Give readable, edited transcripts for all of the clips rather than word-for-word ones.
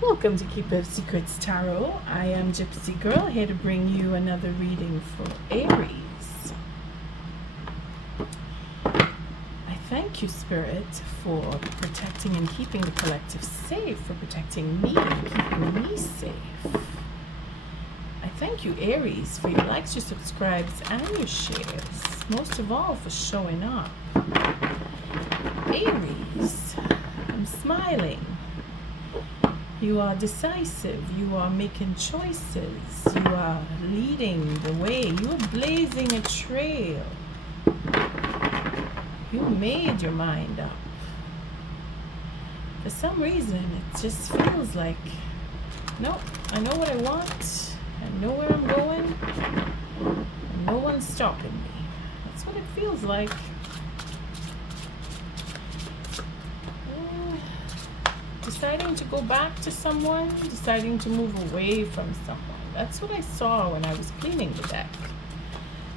Welcome to Keeper of Secrets Tarot. I am Gypsy Girl, here to bring you another reading for Aries. I thank you, Spirit, for protecting and keeping the collective safe, for protecting me and keeping me safe. I thank you, Aries, for your likes, your subscribes, and your shares. Most of all, for showing up. Aries, I'm smiling. You are decisive, you are making choices, you are leading the way, you are blazing a trail. You made your mind up. For some reason, it just feels like, nope, I know what I want, I know where I'm going, and no one's stopping me. That's what it feels like. Deciding to go back to someone, deciding to move away from someone. That's what I saw when I was cleaning the deck.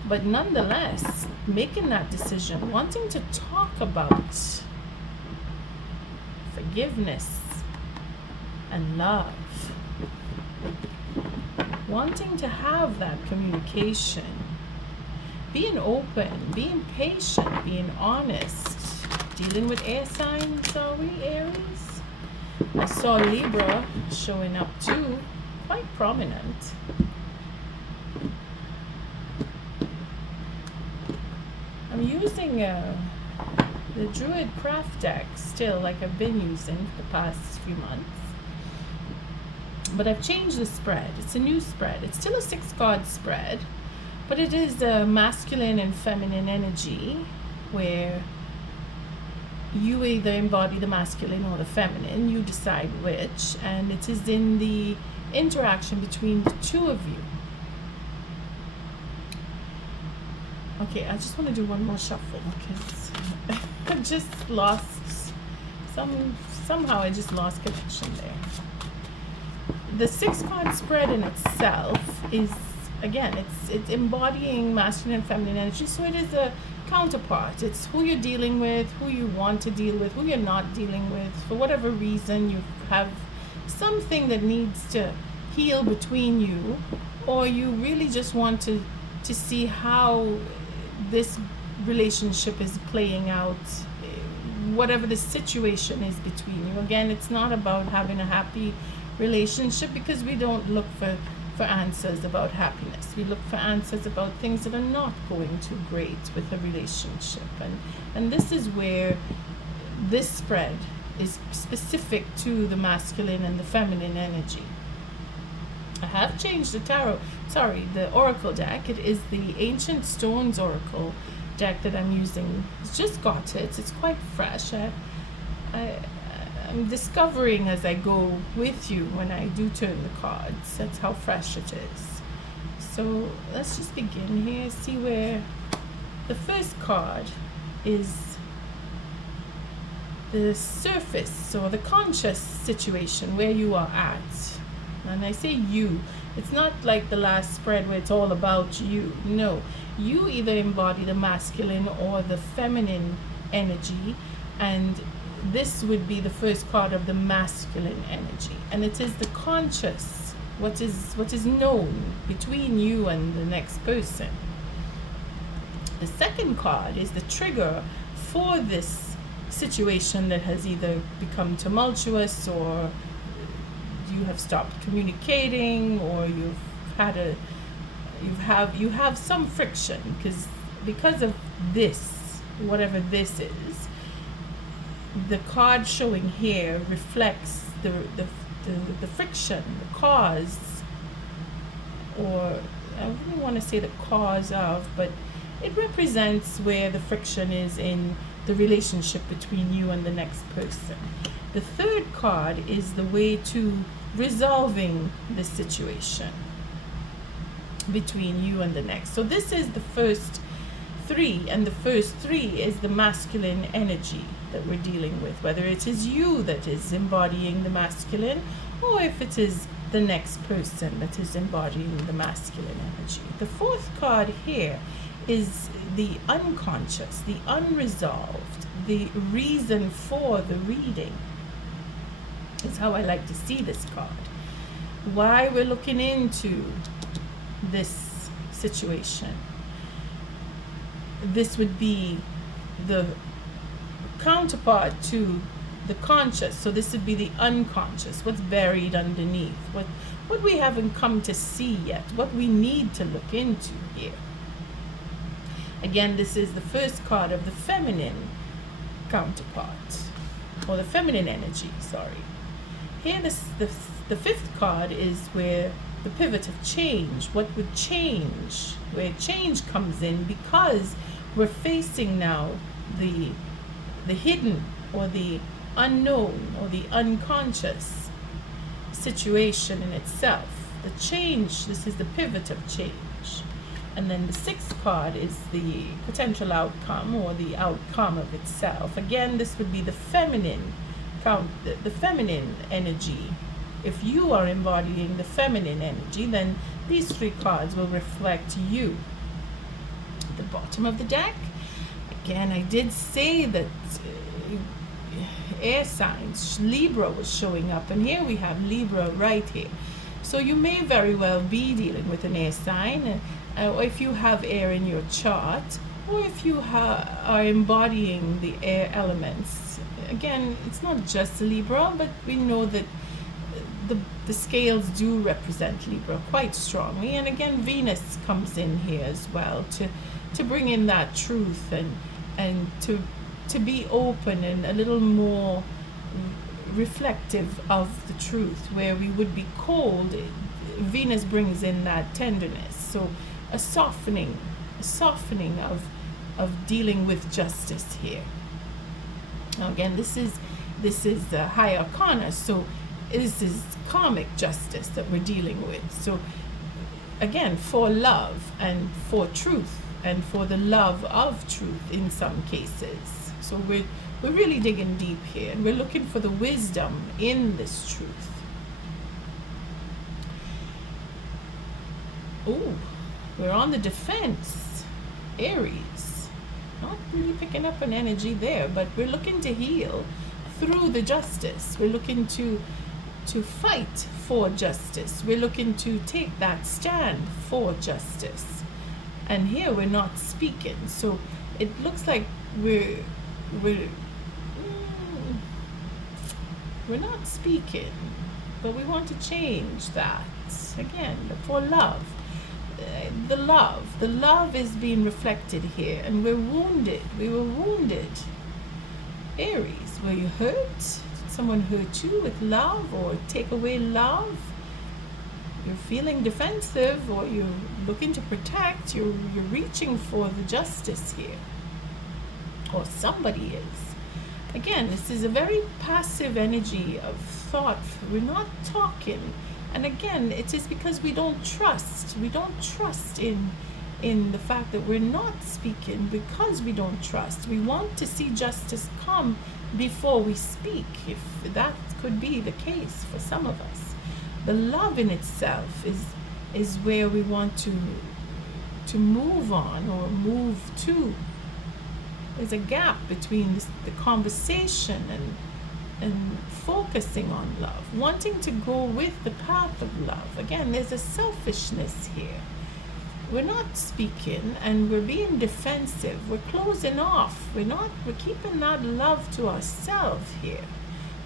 But nonetheless, making that decision, wanting to talk about forgiveness and love, wanting to have that communication, being open, being patient, being honest, dealing with air signs, are we, Aries? I saw Libra showing up too, quite prominent. I'm using the Druid craft deck still, like I've been using for the past few months. But I've changed the spread. It's a new spread. It's still a 6-card spread, but it is a masculine and feminine energy where you either embody the masculine or the feminine, you decide which, and it is in the interaction between the two of you. Okay, I just want to do one more shuffle because I just lost somehow I just lost connection there. The 6-card spread in itself is, again, it's embodying masculine and feminine energy, so it is a counterpart. It's who you're dealing with, who you want to deal with, who you're not dealing with. For whatever reason, you have something that needs to heal between you, or you really just want to see how this relationship is playing out, whatever the situation is between you. Again, it's not about having a happy relationship, because we don't look for answers about happiness. We look for answers about things that are not going too great with a relationship, and this is where this spread is specific to the masculine and the feminine energy. I have changed the oracle deck. It is the Ancient Stones Oracle deck that I'm using. It's just got it. It's quite fresh. I'm discovering as I go with you when I do turn the cards. That's how fresh it is. So let's just begin here. See where the first card is the surface or the conscious situation where you are at. And I say you. It's not like the last spread where it's all about you. No. You either embody the masculine or the feminine energy, and this would be the first card of the masculine energy, and it is the conscious, what is known between you and the next person. The second card is the trigger for this situation that has either become tumultuous, or you have stopped communicating, or you have some friction because of this, whatever this is. The card showing here reflects the friction, the cause, or I wouldn't want to say the cause of, but it represents where the friction is in the relationship between you and the next person. The third card is the way to resolving the situation between you and the next. So this is the first three, and the first three is the masculine energy that we're dealing with, whether it is you that is embodying the masculine, or if it is the next person that is embodying the masculine energy. The fourth card here is the unconscious, the unresolved, the reason for the reading. Is how I like to see this card. Why we're looking into this situation. This would be the counterpart to the conscious. So this would be the unconscious, what's buried underneath, what we haven't come to see yet, what we need to look into here. Again, this is the first card of the feminine counterpart, or the feminine energy, sorry. Here, the fifth card is where the pivot of change, what would change, where change comes in, because we're facing now the hidden or the unknown or the unconscious situation in itself. The change, this is the pivot of change. And then the sixth card is the potential outcome or the outcome of itself. Again, this would be the feminine the feminine energy. If you are embodying the feminine energy, then these three cards will reflect you. At the bottom of the deck, again, I did say that air signs, Libra was showing up, and here we have Libra right here. So you may very well be dealing with an air sign, or if you have air in your chart, or if you are embodying the air elements. Again, it's not just Libra, but we know that the scales do represent Libra quite strongly. And again, Venus comes in here as well to bring in that truth and to be open and a little more reflective of the truth. Where we would be cold, Venus brings in that tenderness. So a softening of dealing with justice here. Now again, this is the high arcana, so this is karmic justice that we're dealing with. So again, for love and for truth and for the love of truth in some cases. So we're really digging deep here, and we're looking for the wisdom in this truth. Oh, we're on the defense, Aries. Not really picking up an energy there, but we're looking to heal through the justice. We're looking to fight for justice. We're looking to take that stand for justice. And here we're not speaking. So it looks like we're not speaking, but we want to change that. Again, for love. The love is being reflected here, and we're wounded. We were wounded. Aries, were you hurt? Did someone hurt you with love or take away love? You're feeling defensive, or you're looking to protect. You're reaching for the justice here, or somebody is. Again, this is a very passive energy of thought. We're not talking. And again, it is because we don't trust. We don't trust in the fact that we're not speaking, because we don't trust. We want to see justice come before we speak, if that could be the case for some of us. The love in itself is where we want to move on or move to. There's a gap between the conversation and focusing on love, wanting to go with the path of love. Again, there's a selfishness here. We're not speaking, and we're being defensive. We're closing off. We're keeping that love to ourselves here.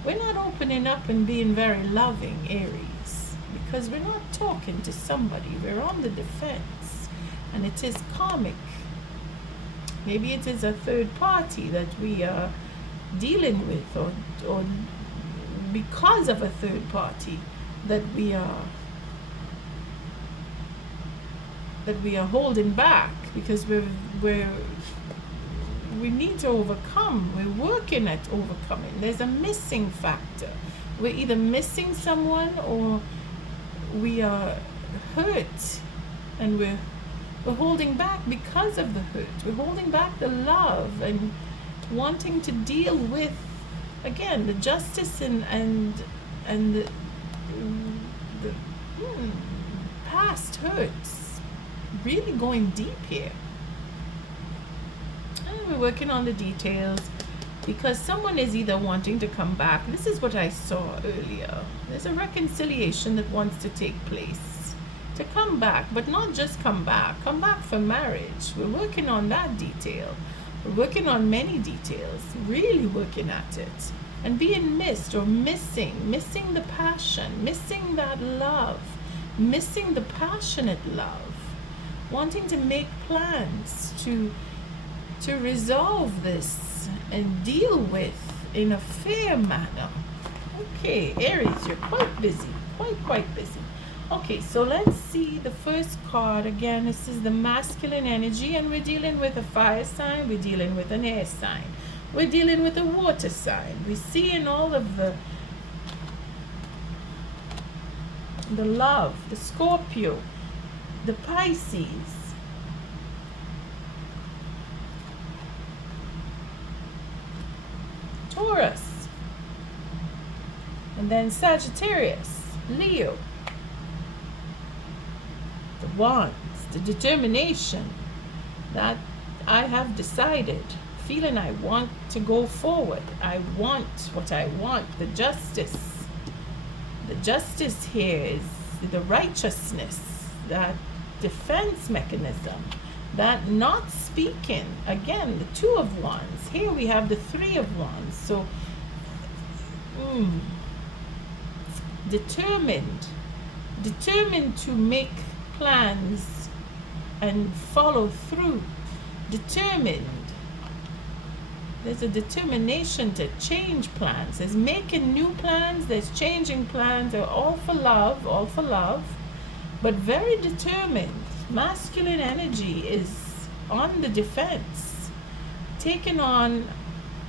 We're not opening up and being very loving, Aries, because we're not talking to somebody. We're on the defense, and it is karmic. Maybe it is a third party that we are dealing with, or because of a third party that we are holding back, because we need to overcome. We're working at overcoming. There's a missing factor. We're either missing someone, or we are hurt, and we're holding back because of the hurt. We're holding back the love and wanting to deal with, again, the justice and the past hurts. Really going deep here. And we're working on the details. because someone is either wanting to come back. This is what I saw earlier. There's a reconciliation that wants to take place, to come back, but not just come back for marriage. We're working on that detail. We're working on many details, really working at it, and being missed or missing the passion, missing that love, missing the passionate love, wanting to make plans to resolve this and deal with in a fair manner. Okay, Aries, you're quite busy, quite busy. Okay, so let's see the first card again. This is the masculine energy, and we're dealing with a fire sign, we're dealing with an air sign, we're dealing with a water sign. We're seeing all of the love, the Scorpio, the Pisces, Taurus, and then Sagittarius, Leo, the wands, the determination that I have decided, feeling I want to go forward. I want what I want, the justice. The justice here is the righteousness, that defense mechanism, that not speaking. Again, the Two of Wands. Here we have the Three of Wands. So, determined to make plans and follow through. Determined. There's a determination to change plans. There's making new plans. There's changing plans. They're all for love, but very determined. Masculine energy is on the defense, taking on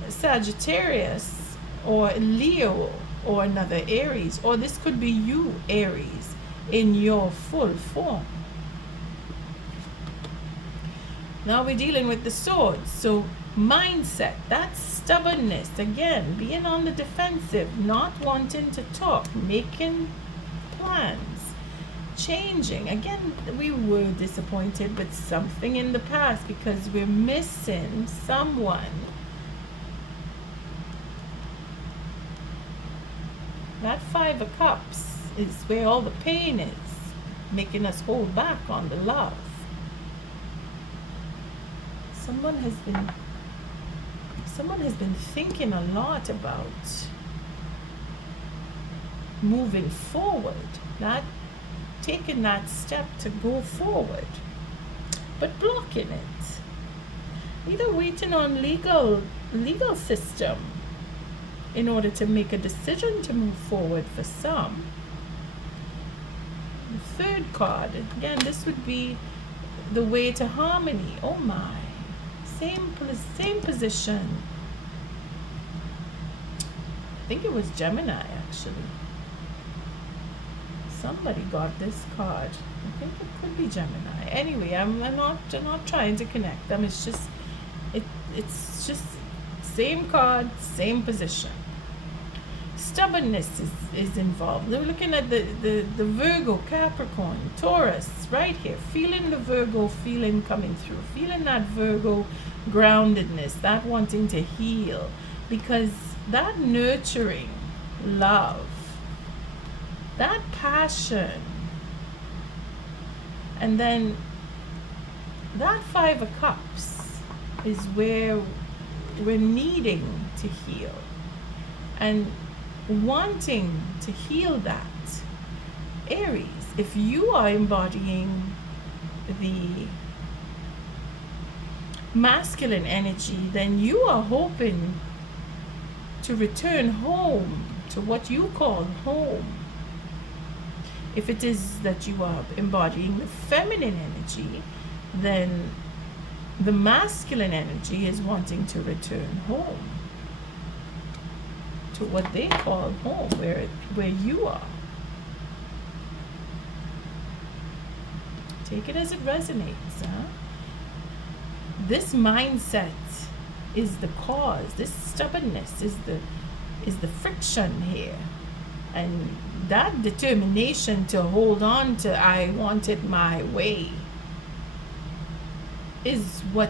Sagittarius or Leo or another Aries, or this could be you, Aries, in your full form. Now we're dealing with the swords. So mindset, that stubbornness, again, being on the defensive, not wanting to talk, making plans, changing. Again, we were disappointed with something in the past because we're missing someone. That Five of Cups is where all the pain is, making us hold back on the love. Someone has been thinking a lot about moving forward, not taking that step to go forward, but blocking it. Either waiting on legal system in order to make a decision to move forward for some. The third card, again, this would be the way to harmony. Oh my. Same position. I think it was Gemini, actually. Somebody got this card. I think it could be Gemini. Anyway, I'm not trying to connect them. It's just same card, same position. Stubbornness is involved. We're looking at the Virgo, Capricorn, Taurus, right here. Feeling the Virgo feeling coming through. Feeling that Virgo groundedness, that wanting to heal. Because that nurturing love, that passion, and then that Five of Cups is where we're needing to heal. And wanting to heal that. Aries, if you are embodying the masculine energy, then you are hoping to return home to what you call home. If it is that you are embodying the feminine energy, then the masculine energy is wanting to return home to what they call home, where you are. Take it as it resonates. This mindset is the cause. This stubbornness is the friction here, and that determination to hold on to I want it my way is what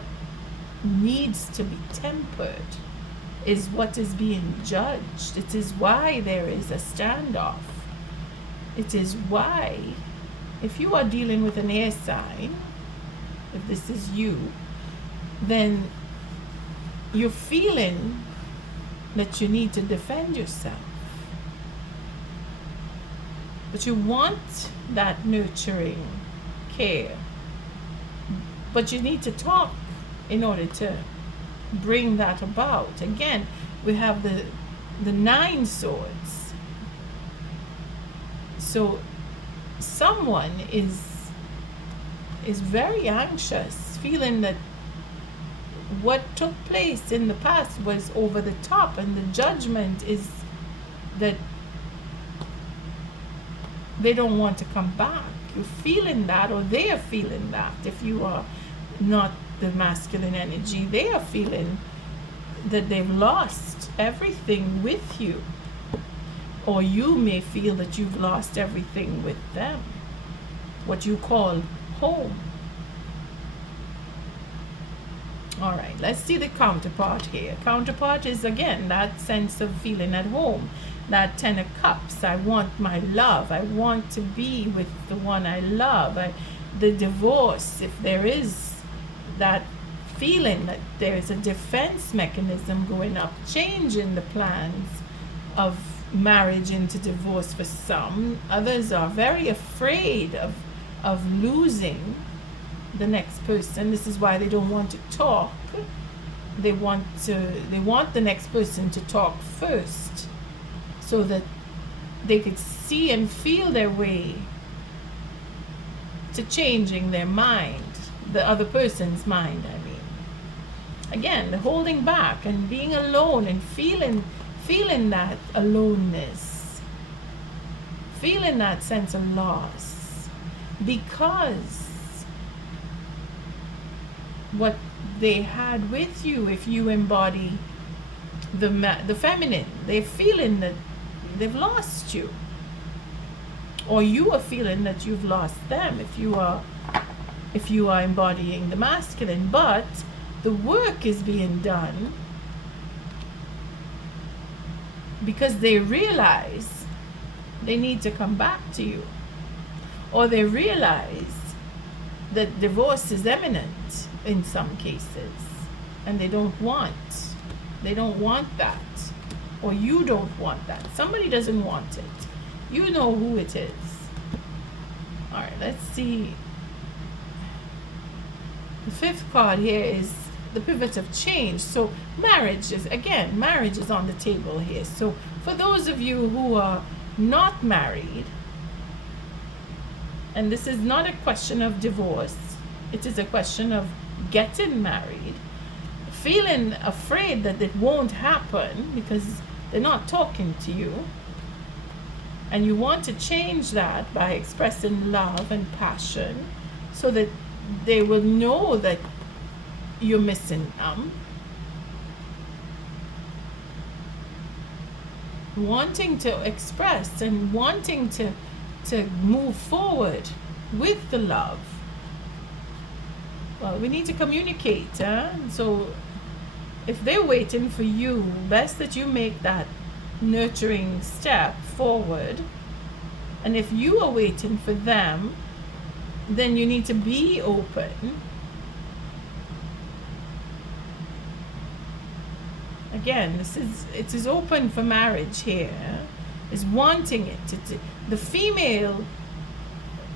needs to be tempered. is what is being judged. It is why there is a standoff. It is why, if you are dealing with an air sign, if this is you, then you're feeling that you need to defend yourself. But you want that nurturing care. But you need to talk in order to bring that about. Again, we have the 9 swords. So someone is very anxious, feeling that what took place in the past was over the top, and the judgment is that they don't want to come back. You're feeling that, or they are feeling that. If you are not the masculine energy, they are feeling that they've lost everything with you, or you may feel that you've lost everything with them, what you call home. All right, let's see the counterpart here. Counterpart is, again, that sense of feeling at home, that 10 of Cups. I want my love. I want to be with the one I love. The divorce, if there is that feeling that there is a defense mechanism going up, changing the plans of marriage into divorce for some. Others are very afraid of losing the next person. This is why they don't want to talk. They want the next person to talk first, so that they could see and feel their way to changing their mind, the other person's mind, I mean. Again, the holding back and being alone and feeling that aloneness, feeling that sense of loss, because what they had with you, if you embody the feminine, they're feeling that they've lost you, or you are feeling that you've lost them if you are embodying the masculine. But the work is being done because they realize they need to come back to you, or they realize that divorce is imminent in some cases, and they don't want that, or you don't want that. Somebody doesn't want it. You know who it is. All right, let's see. The 5th card here is the pivot of change. So marriage is on the table here. So for those of you who are not married, and this is not a question of divorce, it is a question of getting married, feeling afraid that it won't happen because they're not talking to you, and you want to change that by expressing love and passion so that they will know that you're missing them. Wanting to express and wanting to move forward with the love. Well, we need to communicate, so if they're waiting for you, best that you make that nurturing step forward. And if you are waiting for them, then you need to be open. Again, it is open for marriage here. Is wanting it. The female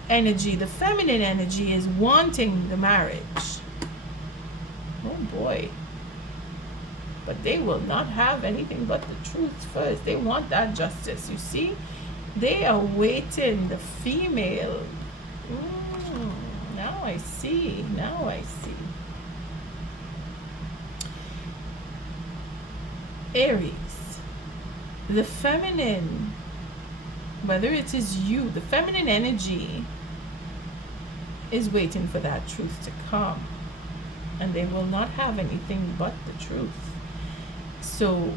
energy, the feminine energy, is wanting the marriage. Oh boy. But they will not have anything but the truth first. They want that justice. You see, they are waiting. The female. Now I see. Aries, the feminine, whether it is you, the feminine energy is waiting for that truth to come, and they will not have anything but the truth. So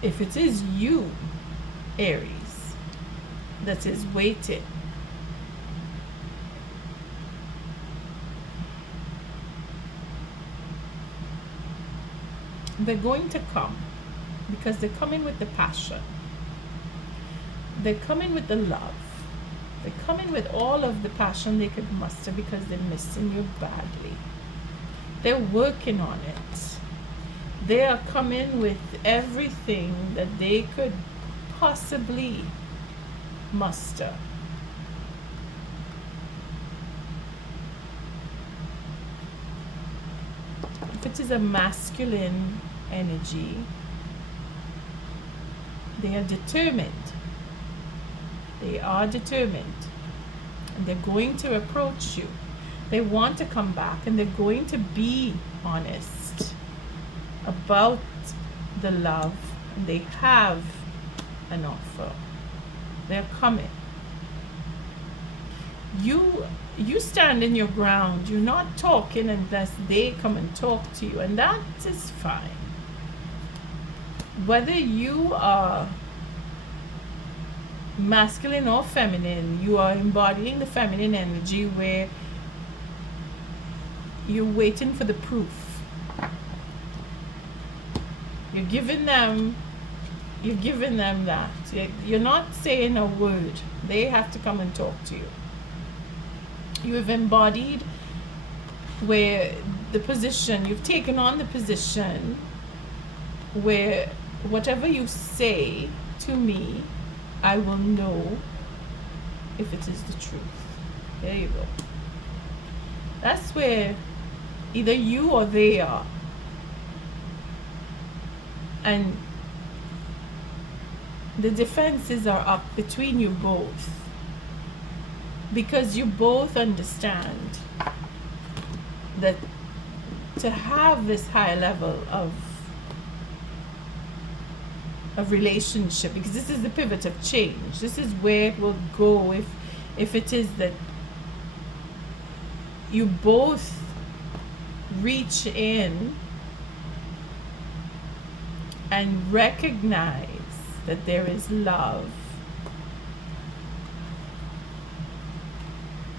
if it is you, Aries, that is waiting, they're going to come because they're coming with the passion. They're coming with the love. They're coming with all of the passion they could muster because they're missing you badly. They're working on it. They are coming with everything that they could possibly muster. If it is a masculine energy, they are determined. They are determined. And they're going to approach you. They want to come back, and they're going to be honest about the love. And they have an offer. They're coming. You stand in your ground. You're not talking unless they come and talk to you, and that is fine. Whether you are masculine or feminine, you are embodying the feminine energy where you're waiting for the proof. You're giving them that. You're not saying a word. They have to come and talk to you. You have embodied where the position, you've taken on the position where whatever you say to me, I will know if it is the truth. There you go. That's where either you or they are. And the defenses are up between you both. Because you both understand that to have this high level of relationship, because this is the pivot of change. This is where it will go if it is that you both reach in and recognize that there is love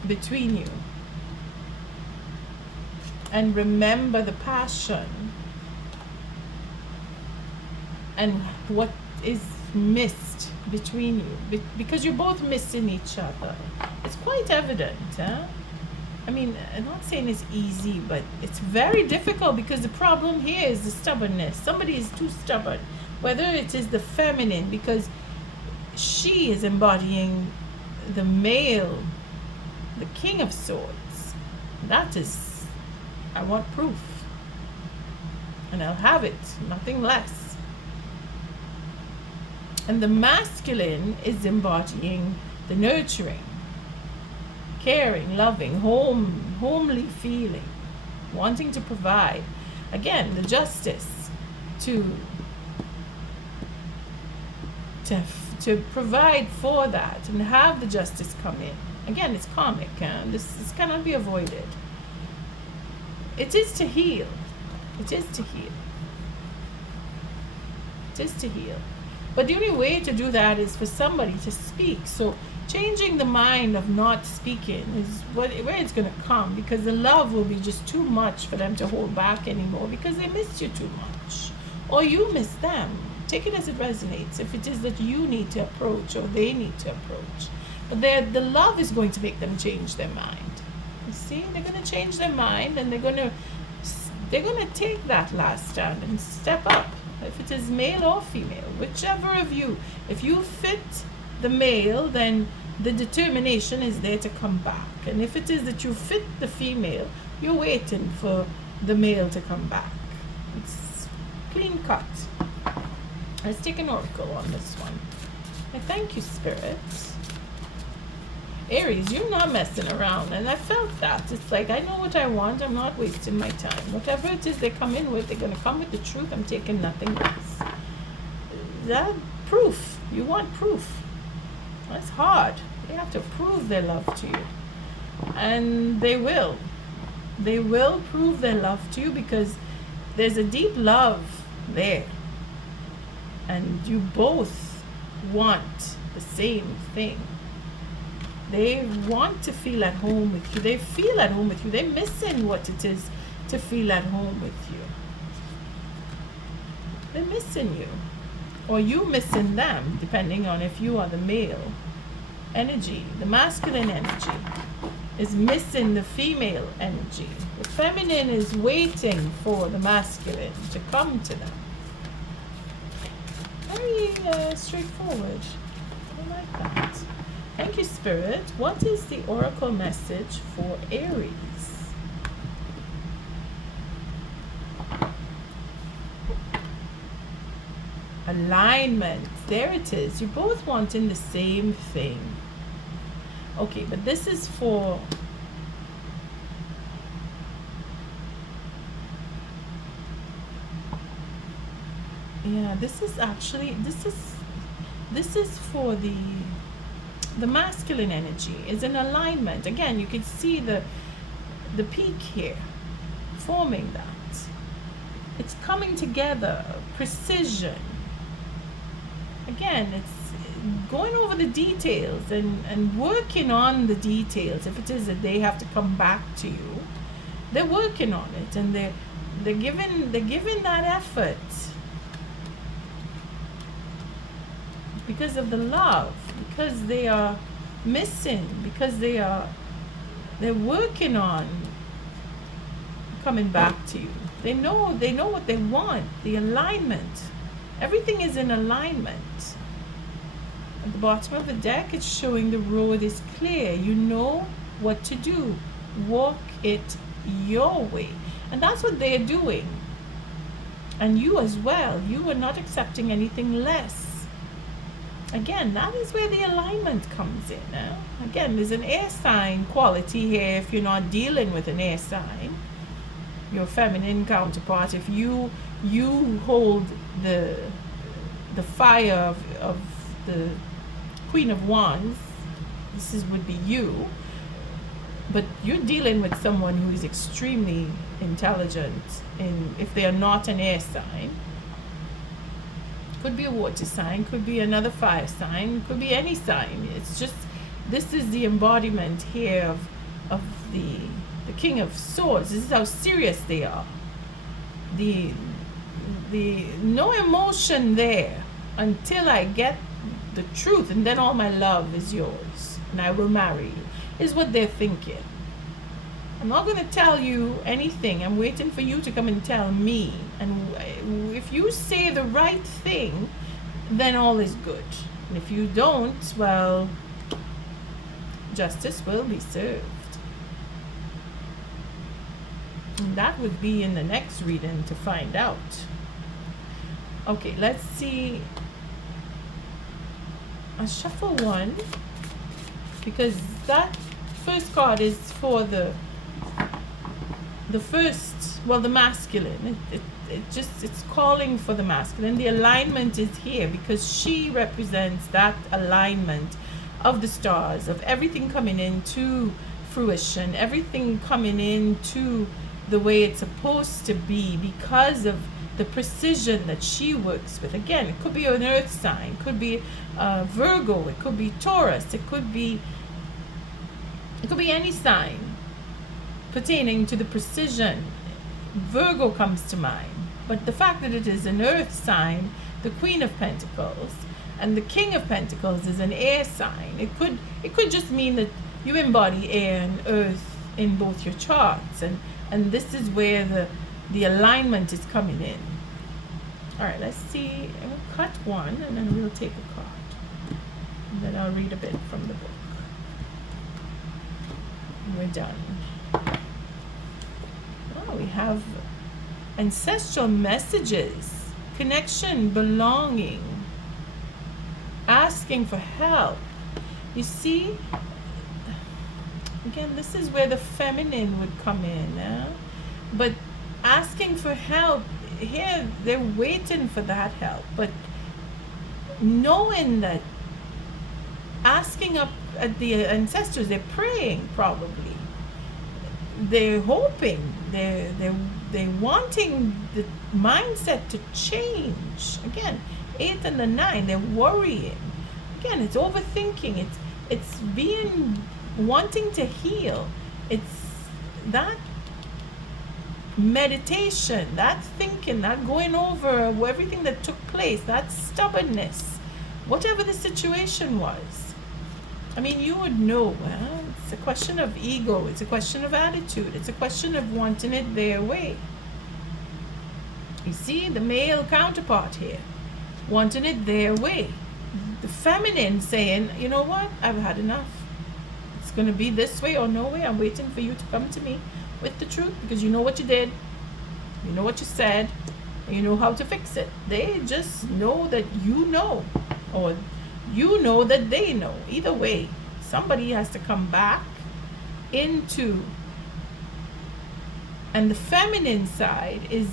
between you, and remember the passion and what is missed between you, because you're both missing each other. It's quite evident, huh? I mean, I'm not saying it's easy, but it's very difficult because the problem here is the stubbornness. Somebody is too stubborn, whether it is the feminine, because she is embodying the male, the King of Swords. That is, I want proof, and I'll have it, nothing less. And the masculine is embodying the nurturing, caring, loving, homely feeling, wanting to provide. Again, the justice to provide for that and have the justice come in. Again, it's karmic, and this cannot be avoided. It is to heal. It is to heal. It is to heal. But the only way to do that is for somebody to speak. So changing the mind of not speaking is where it's going to come, because the love will be just too much for them to hold back anymore because they miss you too much. Or you miss them. Take it as it resonates. If it is that you need to approach or they need to approach. But the love is going to make them change their mind. You see, they're going to change their mind, and they're going to take that last stand and step up. If it is male or female, whichever of you, if you fit the male, then the determination is there to come back. And if it is that you fit the female, you're waiting for the male to come back. It's clean cut. Let's take an oracle on this one. I thank you, Spirit. Aries, you're not messing around, and I felt that. It's like, I know what I want. I'm not wasting my time. Whatever it is they come in with, they're going to come with the truth. I'm taking nothing less. That proof. You want proof. That's hard. They have to prove their love to you. And they will. They will prove their love to you because there's a deep love there. And you both want the same thing. They want to feel at home with you. They feel at home with you. They're missing what it is to feel at home with you. They're missing you, or you missing them, depending on if you are the male energy. The masculine energy is missing the female energy. The feminine is waiting for the masculine to come to them. Very straightforward. I like that. Thank you, Spirit. What is the oracle message for Aries? Alignment. There it is. You're both wanting the same thing. Okay, but this is for this is actually this is for the masculine energy. Is in alignment. Again, you can see the peak here forming that. It's coming together, precision. Again, it's going over the details and working on the details. If it is that they have to come back to you, they're working on it, and they're giving that effort because of the love, because they are missing, because they're working on coming back to you. They know what they want. The alignment. Everything is in alignment. At the bottom of the deck, it's showing the road is clear. You know what to do. Walk it your way. And that's what they're doing. And you as well. You are not accepting anything less. Again, that is where the alignment comes in. Again, there's an air sign quality here if you're not dealing with an air sign. Your feminine counterpart, if you hold the fire of the Queen of Wands, would be you, but you're dealing with someone who is extremely intelligent. If they are not an air sign, could be a water sign, could be another fire sign, could be any sign. It's just, this is the embodiment here of the King of Swords. This is how serious they are. The no emotion there until I get the truth, and then all my love is yours and I will marry you, is what they're thinking. I'm not going to tell you anything. I'm waiting for you to come and tell me. And if you say the right thing, then all is good. And if you don't, well, justice will be served. And that would be in the next reading to find out. Okay, let's see. I'll shuffle one, because that first card is for the masculine. It's calling for the masculine. The alignment is here because she represents that alignment of the stars, of everything coming into fruition, everything coming into the way it's supposed to be because of the precision that she works with. Again, it could be an earth sign, could be Virgo, it could be Taurus, it could be any sign pertaining to the precision. Virgo comes to mind, but the fact that it is an earth sign, the Queen of Pentacles, and the King of Pentacles is an air sign. It could just mean that you embody air and earth in both your charts, and this is where the alignment is coming in. All right, let's see. I will cut one, and then we'll take a card, and then I'll read a bit from the book. And we're done. Oh, we have ancestral messages, connection, belonging, asking for help. You see, again, this is where the feminine would come in, but asking for help here, they're waiting for that help, but knowing that, asking up at the ancestors, they're praying, probably they're hoping, they're wanting the mindset to change. Again, 8 and the 9, they're worrying. Again, it's overthinking, it's being wanting to heal. It's that meditation, that thinking, that going over everything that took place, that stubbornness, whatever the situation was. I mean, you would know. Well, it's a question of ego, it's a question of attitude, it's a question of wanting it their way. You see, the male counterpart here, wanting it their way. The feminine saying, you know what, I've had enough. It's going to be this way or no way. I'm waiting for you to come to me with the truth, because you know what you did, you know what you said, and you know how to fix it. They just know that you know, or you know that they know. Either way, somebody has to come back into, and the feminine side is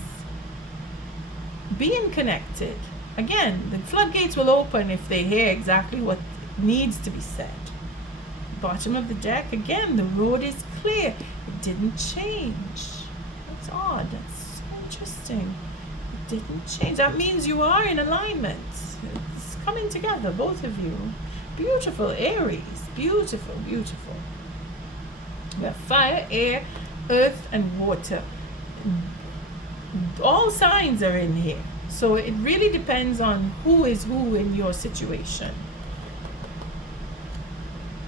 being connected. Again, the floodgates will open if they hear exactly what needs to be said. Bottom of the deck, again, the road is clear. It didn't change. That's odd. That's so interesting. It didn't change. That means you are in alignment. It's coming together, both of you. Beautiful, Aries. Beautiful, beautiful. We have fire, air, earth, and water. All signs are in here. So it really depends on who is who in your situation.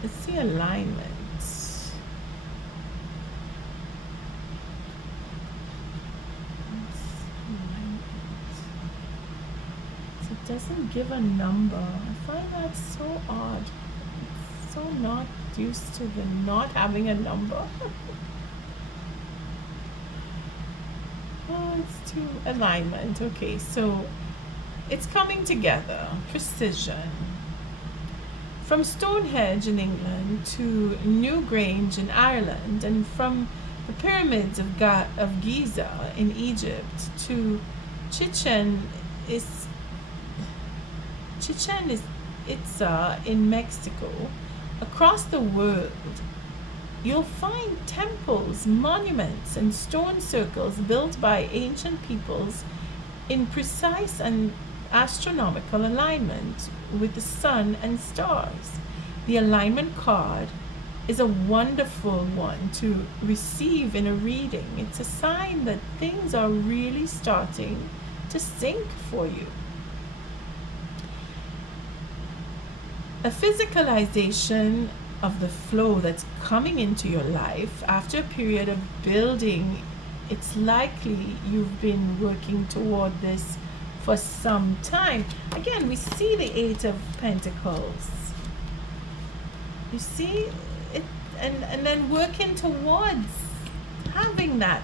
Let's see alignment. So it doesn't give a number. I find that so odd. It's so not used to the not having a number. Oh, it's too alignment. Okay, so it's coming together. Precision. From Stonehenge in England to Newgrange in Ireland, and from the pyramids of Giza in Egypt to Chichen Itza in Mexico, across the world, you'll find temples, monuments, and stone circles built by ancient peoples in precise and astronomical alignment with the sun and stars. The alignment card is a wonderful one to receive in a reading. It's a sign that things are really starting to sync for you. A physicalization of the flow that's coming into your life after a period of building. It's likely you've been working toward this for some time. Again, we see the Eight of Pentacles. You see it, and then working towards having that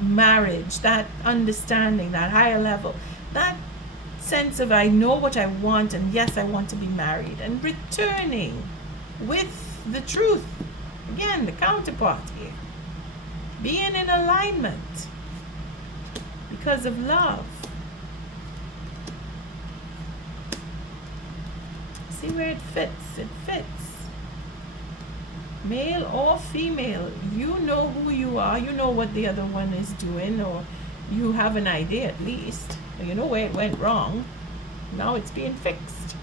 marriage, that understanding, that higher level, that sense of I know what I want, and yes, I want to be married, and returning with the truth. Again, the counterpart here. Being in alignment because of love. See where it fits. It fits. Male or female, you know who you are. You know what the other one is doing, or you have an idea at least. You know where it went wrong. Now it's being fixed.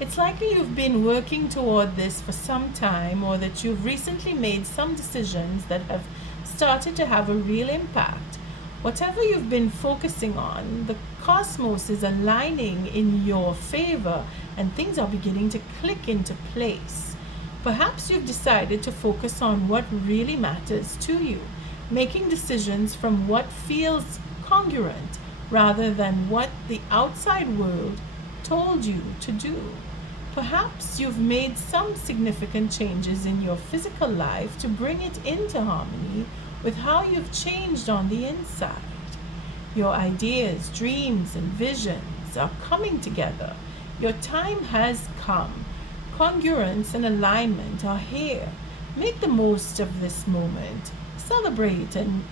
It's likely you've been working toward this for some time, or that you've recently made some decisions that have started to have a real impact. Whatever you've been focusing on, the cosmos is aligning in your favor, and things are beginning to click into place. Perhaps you've decided to focus on what really matters to you, making decisions from what feels congruent rather than what the outside world told you to do. Perhaps you've made some significant changes in your physical life to bring it into harmony with how you've changed on the inside. Your ideas, dreams, and visions are coming together. Your time has come. Congruence and alignment are here. Make the most of this moment. Celebrate and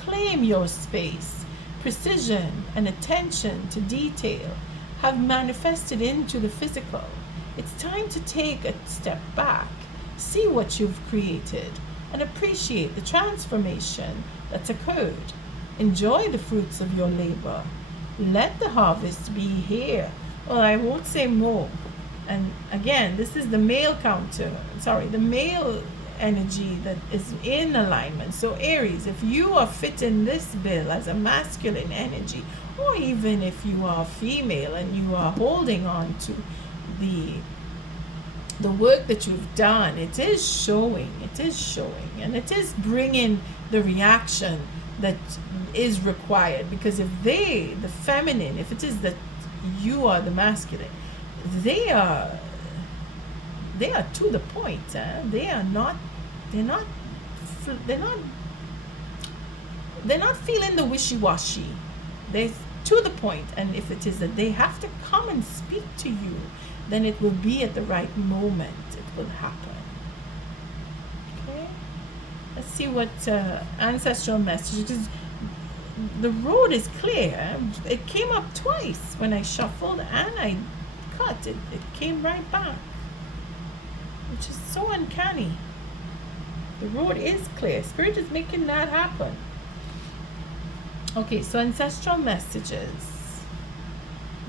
claim your space. Precision and attention to detail have manifested into the physical. It's time to take a step back, see what you've created, and appreciate the transformation that's occurred. Enjoy the fruits of your labor. Let the harvest be here. Well, I won't say more. And again, this is the male the male energy that is in alignment. So Aries, if you are fitting this bill as a masculine energy, or even if you are female and you are holding on to the work that you've done, it is showing, and it is bringing the reaction that is required. Because if the feminine, if it is that you are the masculine, they are to the point. They're not feeling the wishy-washy. They're to the point. And if it is that they have to come and speak to you, then it will be at the right moment. It will happen. Okay, let's see what ancestral messages. The road is clear. It came up twice when I shuffled and I cut it. It came right back, which is so uncanny. The road is clear. Spirit is making that happen. Okay, so ancestral messages.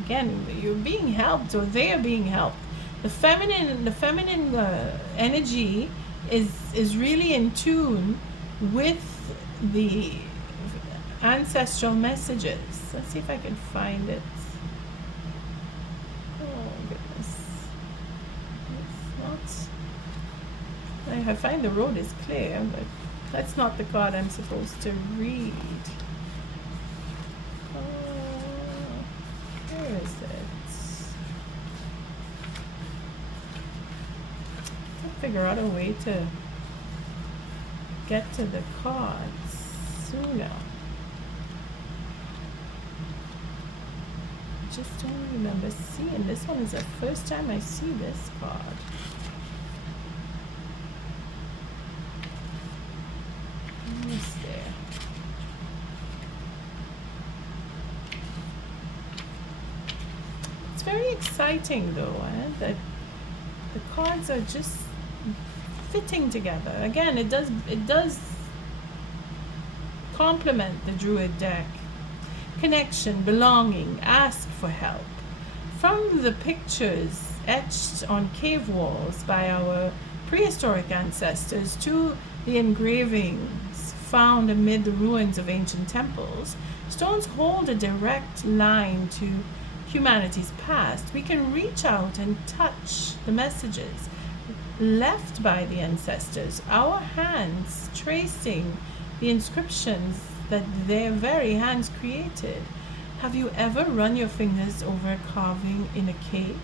Again, you're being helped, or they are being helped. The feminine energy is really in tune with the ancestral messages. Let's see if I can find it. Oh goodness, it's not. I find the road is clear, but that's not the card I'm supposed to read. Where is it? I'll figure out a way to get to the cards sooner. I just don't remember seeing this one. Is the first time I see this card. Almost there. It's very exciting though, that the cards are just fitting together. Again, it does complement the Druid deck. Connection, belonging, ask for help. From the pictures etched on cave walls by our prehistoric ancestors to the engravings found amid the ruins of ancient temples, stones hold a direct line to humanity's past. We can reach out and touch the messages left by the ancestors, our hands tracing the inscriptions that their very hands created. Have you ever run your fingers over a carving in a cave?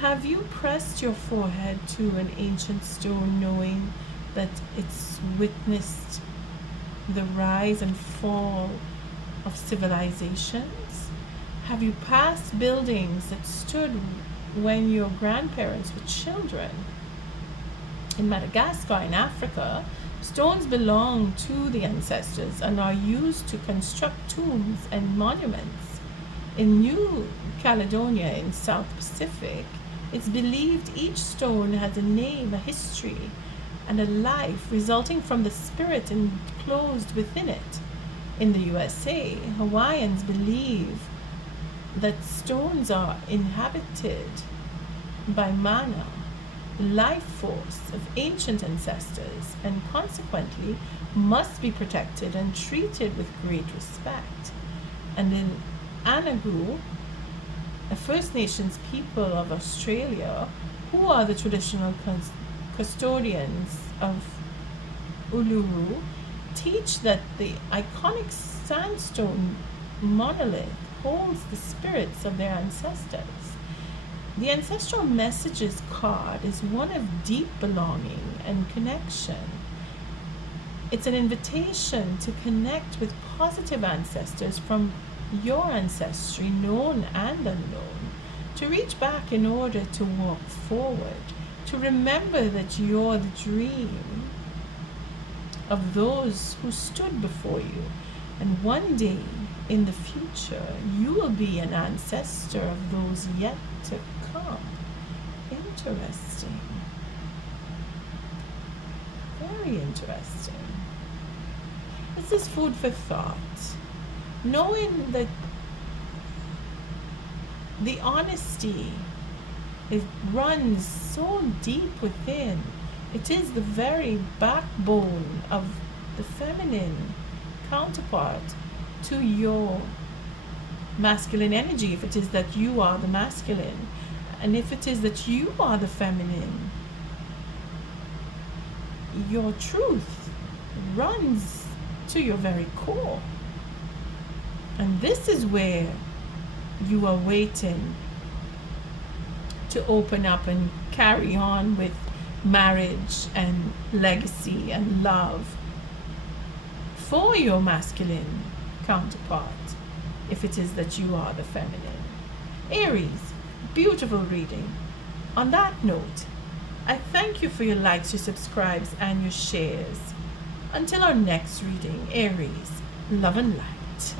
Have you pressed your forehead to an ancient stone knowing that it's witnessed the rise and fall of civilizations? Have you passed buildings that stood when your grandparents were children? In Madagascar, in Africa, stones belong to the ancestors and are used to construct tombs and monuments. In New Caledonia in South Pacific, it's believed each stone has a name, a history, and a life resulting from the spirit enclosed within it. In the USA, Hawaiians believe that stones are inhabited by mana, life force of ancient ancestors, and consequently must be protected and treated with great respect. And in Anagu, a First Nations people of Australia, who are the traditional custodians of Uluru, teach that the iconic sandstone monolith holds the spirits of their ancestors. The ancestral messages card is one of deep belonging and connection. It's an invitation to connect with positive ancestors from your ancestry, known and unknown, to reach back in order to walk forward, to remember that you're the dream of those who stood before you, and one day in the future you will be an ancestor of those yet to come. Interesting. Very interesting. This is food for thought. Knowing that the honesty runs so deep within It is the very backbone of the feminine counterpart to your masculine energy, if it is that you are the masculine. And if it is that you are the feminine, your truth runs to your very core. And this is where you are waiting to open up and carry on with marriage and legacy and love for your masculine counterpart, if it is that you are the feminine. Aries, beautiful reading. On that note, I thank you for your likes, your subscribes, and your shares. Until our next reading, Aries, love and light.